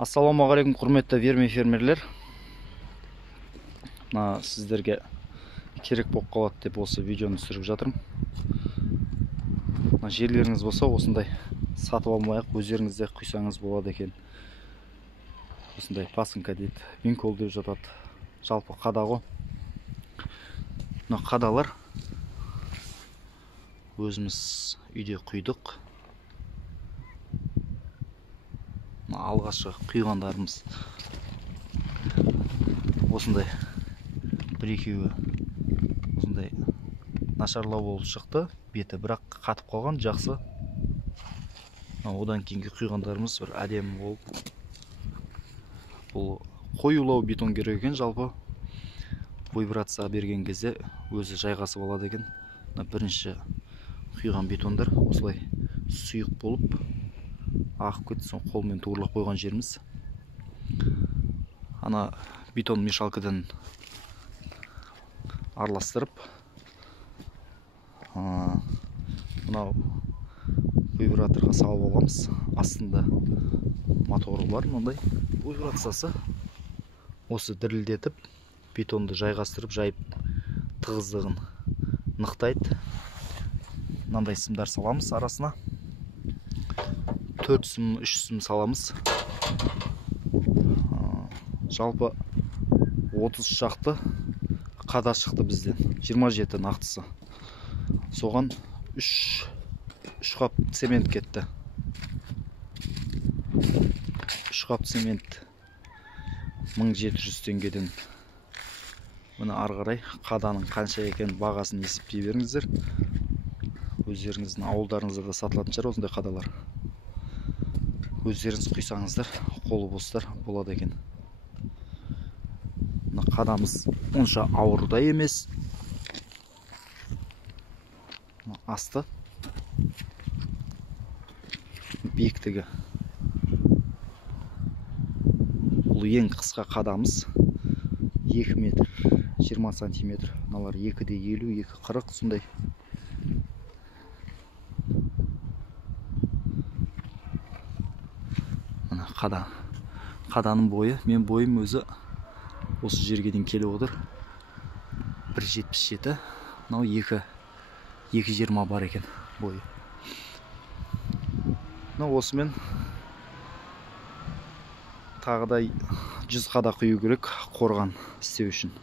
Ассалаумағалейкум, құрметті фермерлер. Сіздерге керек болып қалады деп осы видеоны түсіріп жатырмын. Жерлеріңіз болса, осындай сатып алмай-ақ өздеріңізде құйсаңыз болады екен. Осындай пасынка дейді, винкол деп жатады. Жалпы қадағу. Қадалар өзіміз үйде құйдық. Алғашқы құйғандарымыз осындай бір-екеуі осындай нашарлау болып шықты беті, бірақ қатып қалған, жақсы. Одан кейінгі құйғандарымыз бір әдемі болып. Бұл қоюлау бетон керек екен, жалпы вибрация берген кезде өзі жайғасып алады екен. Бірінші құйған бетондар осылай сұйық болып ағып кетті, соң қолмен туырлап қойған жеріміз. Ана бетон мешалкадан араластырып, мынау вибраторға салып аламыз. Астында моторы бар, мынандай вибрациясы. Осы дірілдетіп, бетонды жайғастырып, жайып тығыздығын нықтайды. Мынандай сымдар саламыз арасына. 4 сым, 3 сым саламыз. Жалпы 30 шақты қада шықты бізден. 27 нақтысы. Соған 3 қап цемент кетті. 3 қап цемент 1700 теңгеден. Мұны ары қарай қаданың қанша екен бағасын есептей беріңіздер. Өздеріңіздің ауылдарыңызда да сатылатын шығар осындай қадалар. Өздеріңіз құйсаңыздар, қолы бостар болады екен. Қадамыз онша ауыр да емес. Асты биіктігі. Бұл ең қысқа қадамыз 2 метр 20 сантиметр. Мыналар 2-де 50, 2-40 сондай. Қаданың бойы, мен бойым өзі осы жерге дейін келіп отыр. 1,77, мынау 2,20 бар екен бойы. Осымен тағыдай 100 қада құю керек қорған істеу үшін.